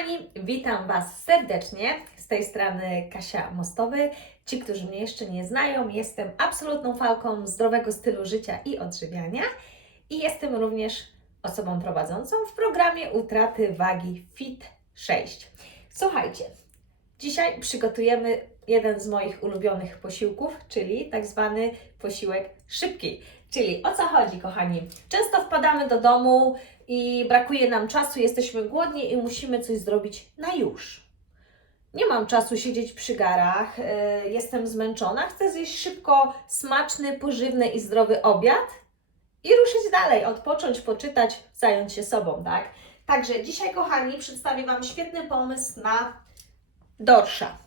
kochani, witam Was serdecznie. Z tej strony Kasia Mostowy. Ci, którzy mnie jeszcze nie znają, jestem absolutną falką zdrowego stylu życia i odżywiania i jestem również osobą prowadzącą w programie utraty wagi Fit 6. Słuchajcie, dzisiaj przygotujemy jeden z moich ulubionych posiłków, czyli tak zwany posiłek szybki. Czyli o co chodzi, kochani? Często wpadamy do domu i brakuje nam czasu, jesteśmy głodni i musimy coś zrobić na już. Nie mam czasu siedzieć przy garach, yy, jestem zmęczona, chcę zjeść szybko, smaczny, pożywny i zdrowy obiad i ruszyć dalej, odpocząć, poczytać, zająć się sobą, tak? Także dzisiaj, kochani, przedstawię Wam świetny pomysł na dorsza.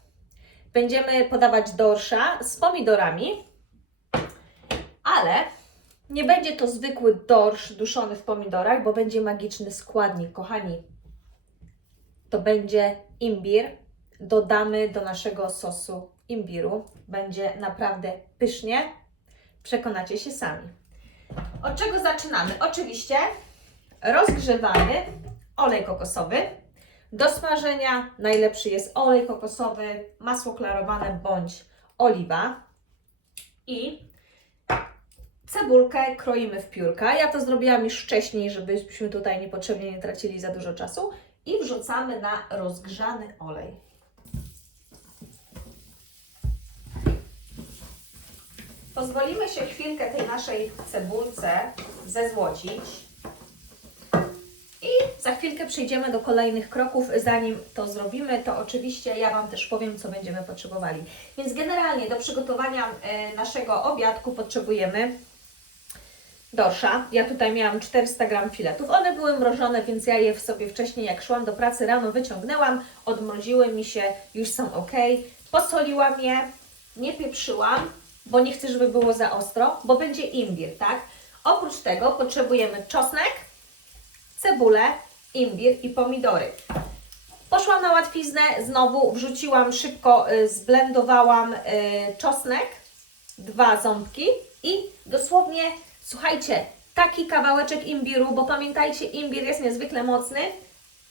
Będziemy podawać dorsza z pomidorami, ale nie będzie to zwykły dorsz duszony w pomidorach, bo będzie magiczny składnik, kochani. To będzie imbir. Dodamy do naszego sosu imbiru. Będzie naprawdę pysznie. Przekonacie się sami. Od czego zaczynamy? Oczywiście rozgrzewamy olej kokosowy. Do smażenia najlepszy jest olej kokosowy, masło klarowane bądź oliwa. I Cebulkę kroimy w piórka. Ja to zrobiłam już wcześniej, żebyśmy tutaj niepotrzebnie nie tracili za dużo czasu. I wrzucamy na rozgrzany olej. Pozwolimy się chwilkę tej naszej cebulce zezłocić. I za chwilkę przejdziemy do kolejnych kroków. Zanim to zrobimy, to oczywiście ja Wam też powiem, co będziemy potrzebowali. Więc generalnie do przygotowania e, naszego obiadku potrzebujemy dorsza. Ja tutaj miałam 400 gram filetów. One były mrożone, więc ja je sobie wcześniej, jak szłam do pracy rano, wyciągnęłam, odmroziły mi się, już są ok. Posoliłam je, nie pieprzyłam, bo nie chcę, żeby było za ostro, bo będzie imbir, tak? Oprócz tego potrzebujemy czosnek, cebulę, imbir i pomidory. Poszłam na łatwiznę, znowu wrzuciłam szybko, y, zblendowałam y, czosnek, dwa ząbki i dosłownie Słuchajcie, taki kawałeczek imbiru, bo pamiętajcie, imbir jest niezwykle mocny,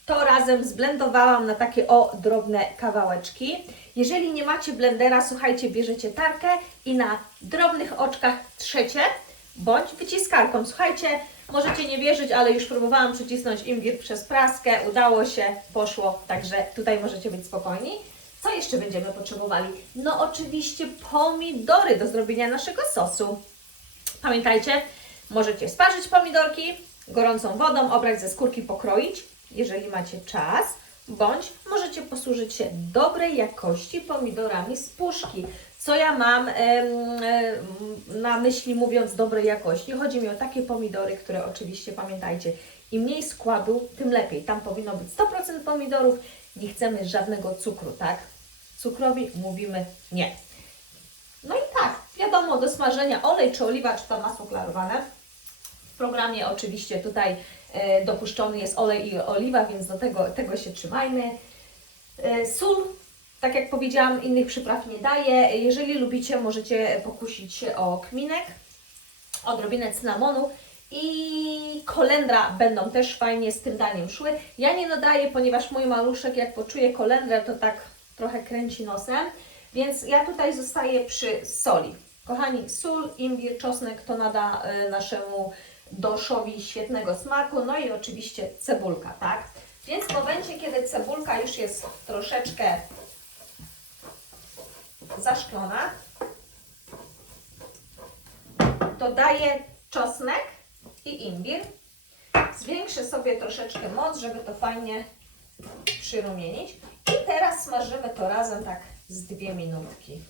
to razem zblendowałam na takie o drobne kawałeczki. Jeżeli nie macie blendera, słuchajcie, bierzecie tarkę i na drobnych oczkach trzecie, bądź wyciskarką. Słuchajcie, możecie nie wierzyć, ale już próbowałam przycisnąć imbir przez praskę, udało się, poszło, także tutaj możecie być spokojni. Co jeszcze będziemy potrzebowali? No oczywiście pomidory do zrobienia naszego sosu. Pamiętajcie, możecie sparzyć pomidorki gorącą wodą, obrać ze skórki, pokroić, jeżeli macie czas, bądź możecie posłużyć się dobrej jakości pomidorami z puszki. Co ja mam na myśli mówiąc dobrej jakości? Chodzi mi o takie pomidory, które oczywiście pamiętajcie, im mniej składu, tym lepiej. Tam powinno być 100% pomidorów, nie chcemy żadnego cukru, tak? Cukrowi mówimy nie. No i tak, wiadomo, do smażenia olej czy oliwa, czy to masło klarowane. W programie oczywiście tutaj e, dopuszczony jest olej i oliwa, więc do tego, tego się trzymajmy. E, sól, tak jak powiedziałam, innych przypraw nie daję. Jeżeli lubicie, możecie pokusić się o kminek, odrobinę cynamonu i kolendra będą też fajnie z tym daniem szły. Ja nie dodaję, ponieważ mój maluszek jak poczuje kolendrę, to tak trochę kręci nosem. Więc ja tutaj zostaję przy soli. Kochani, sól, imbir, czosnek to nada y, naszemu dorszowi świetnego smaku. No i oczywiście cebulka, tak? Więc w momencie, kiedy cebulka już jest troszeczkę zaszklona, dodaję czosnek i imbir. Zwiększę sobie troszeczkę moc, żeby to fajnie przyrumienić. I teraz smażymy to razem tak z dwie minutki.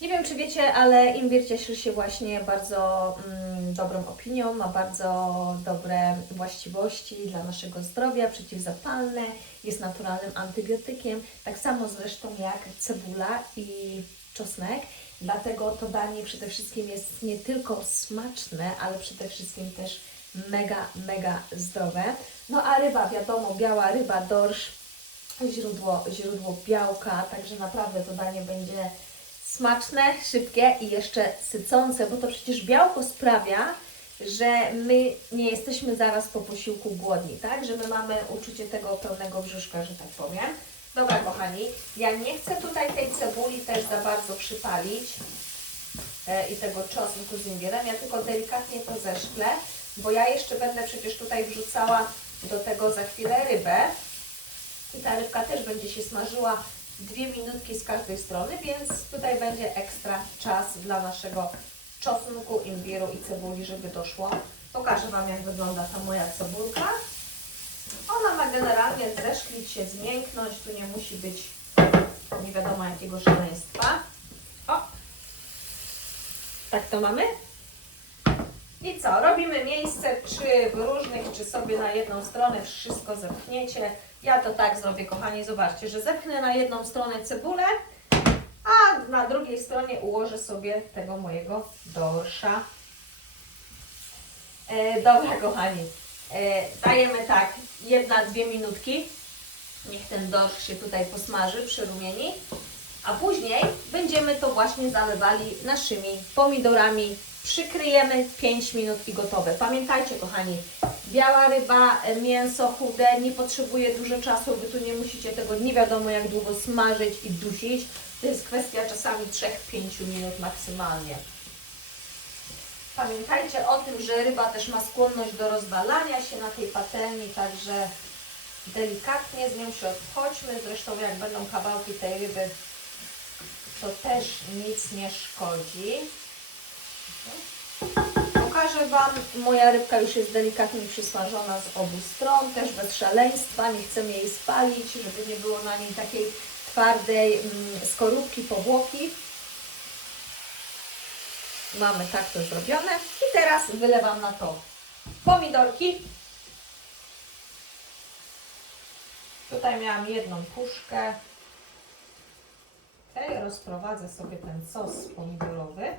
Nie wiem, czy wiecie, ale imbir cieszy się właśnie bardzo mm, dobrą opinią, ma bardzo dobre właściwości dla naszego zdrowia, przeciwzapalne, jest naturalnym antybiotykiem, tak samo zresztą jak cebula i czosnek. Dlatego to danie przede wszystkim jest nie tylko smaczne, ale przede wszystkim też mega, mega zdrowe. No a ryba, wiadomo, biała ryba, dorsz, źródło, źródło białka, także naprawdę to danie będzie smaczne, szybkie i jeszcze sycące, bo to przecież białko sprawia, że my nie jesteśmy zaraz po posiłku głodni, tak? Że my mamy uczucie tego pełnego brzuszka, że tak powiem. Dobra, kochani, ja nie chcę tutaj tej cebuli też za bardzo przypalić e, i tego czosnku z ja tylko delikatnie to zeszklę, bo ja jeszcze będę przecież tutaj wrzucała do tego za chwilę rybę i ta rybka też będzie się smażyła dwie minutki z każdej strony, więc tutaj będzie ekstra czas dla naszego czosnku, imbiru i cebuli, żeby doszło. Pokażę Wam, jak wygląda ta moja cebulka. Ona ma generalnie zeszklić się, zmięknąć, tu nie musi być nie wiadomo jakiego szaleństwa. O! Tak to mamy? I co? Robimy miejsce, czy w różnych, czy sobie na jedną stronę wszystko zepchniecie. Ja to tak zrobię, kochani, zobaczcie, że zepchnę na jedną stronę cebulę, a na drugiej stronie ułożę sobie tego mojego dorsza. E, dobra, kochani, e, dajemy tak, jedna, dwie minutki. Niech ten dorsz się tutaj posmaży, przyrumieni. A później będziemy to właśnie zalewali naszymi pomidorami. Przykryjemy 5 minut i gotowe. Pamiętajcie, kochani, biała ryba, e, mięso chude nie potrzebuje dużo czasu. Wy tu nie musicie tego nie wiadomo jak długo smażyć i dusić. To jest kwestia czasami 3-5 minut maksymalnie. Pamiętajcie o tym, że ryba też ma skłonność do rozwalania się na tej patelni, także delikatnie z nią się obchodźmy. Zresztą jak będą kawałki tej ryby, to też nic nie szkodzi. Pokażę Wam, moja rybka już jest delikatnie przysmażona z obu stron, też bez szaleństwa, nie chcemy jej spalić, żeby nie było na niej takiej twardej mm, skorupki, powłoki. Mamy tak to zrobione i teraz wylewam na to pomidorki. Tutaj miałam jedną puszkę. Okay, rozprowadzę sobie ten sos pomidorowy.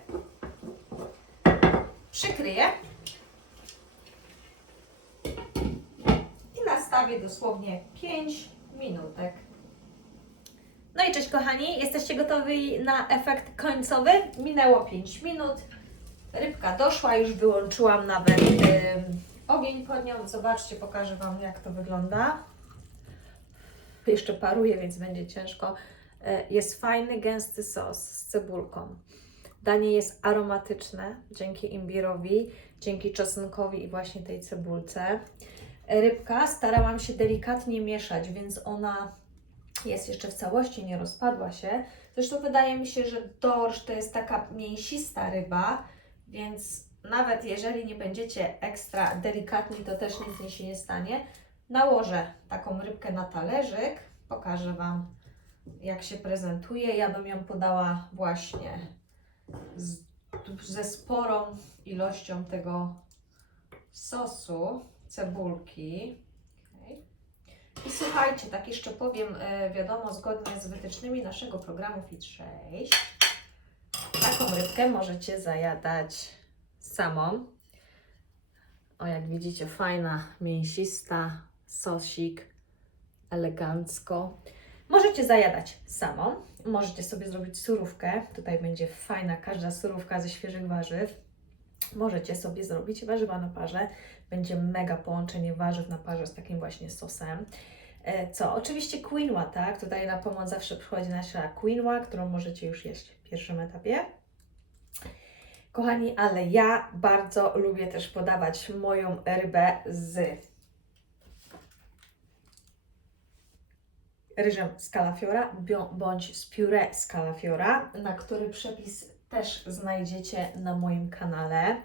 Przykryję. I nastawię dosłownie 5 minutek. No i cześć kochani, jesteście gotowi na efekt końcowy? Minęło 5 minut. Rybka doszła, już wyłączyłam nawet ym, ogień pod nią. Zobaczcie, pokażę Wam jak to wygląda. Jeszcze paruje, więc będzie ciężko. E, Jest fajny, gęsty sos z cebulką. Danie jest aromatyczne dzięki imbirowi, dzięki czosnkowi i właśnie tej cebulce. Rybka starałam się delikatnie mieszać, więc ona jest jeszcze w całości, nie rozpadła się. Zresztą wydaje mi się, że dorsz to jest taka mięsista ryba, więc nawet jeżeli nie będziecie ekstra delikatni, to też nic jej się nie stanie. Nałożę taką rybkę na talerzyk, pokażę Wam jak się prezentuje. Ja bym ją podała właśnie z, ze sporą ilością tego sosu, cebulki. I słuchajcie, tak jeszcze powiem, e, wiadomo, zgodnie z wytycznymi naszego programu Fit 6, taką rybkę możecie zajadać samą. O, jak widzicie, fajna, mięsista, sosik, elegancko. Możecie zajadać samą, możecie sobie zrobić surówkę. Tutaj będzie fajna każda surówka ze świeżych warzyw. Możecie sobie zrobić warzywa na parze. Będzie mega połączenie warzyw na parze z takim właśnie sosem. E, Co? Oczywiście quinoa, tak? Tutaj na pomoc zawsze przychodzi nasza quinoa, którą możecie już jeść w pierwszym etapie. Kochani, ale ja bardzo lubię też podawać moją rybę z ryżem z kalafiora bądź z puree z kalafiora, na który przepis też znajdziecie na moim kanale.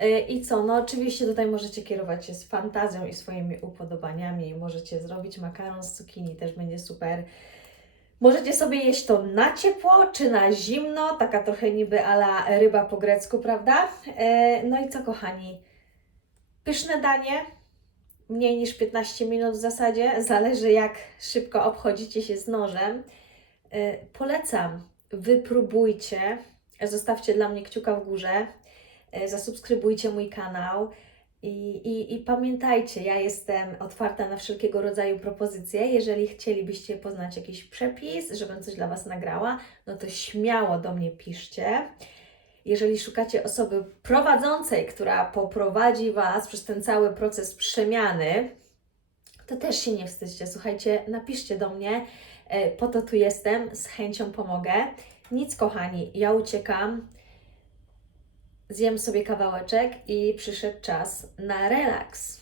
Yy, I co? No oczywiście tutaj możecie kierować się z fantazją i swoimi upodobaniami. Możecie zrobić makaron z cukinii, też będzie super. Możecie sobie jeść to na ciepło czy na zimno, taka trochę niby ala ryba po grecku, prawda? Yy, No i co kochani? Pyszne danie, mniej niż 15 minut w zasadzie, zależy jak szybko obchodzicie się z nożem. Yy, Polecam, wypróbujcie, zostawcie dla mnie kciuka w górze, yy, zasubskrybujcie mój kanał i, i, i pamiętajcie, ja jestem otwarta na wszelkiego rodzaju propozycje. Jeżeli chcielibyście poznać jakiś przepis, żebym coś dla Was nagrała, no to śmiało do mnie piszcie. Jeżeli szukacie osoby prowadzącej, która poprowadzi Was przez ten cały proces przemiany, to też się nie wstydźcie. Słuchajcie, napiszcie do mnie, e, po to tu jestem, z chęcią pomogę. Nic, kochani, ja uciekam, zjem sobie kawałeczek i przyszedł czas na relaks.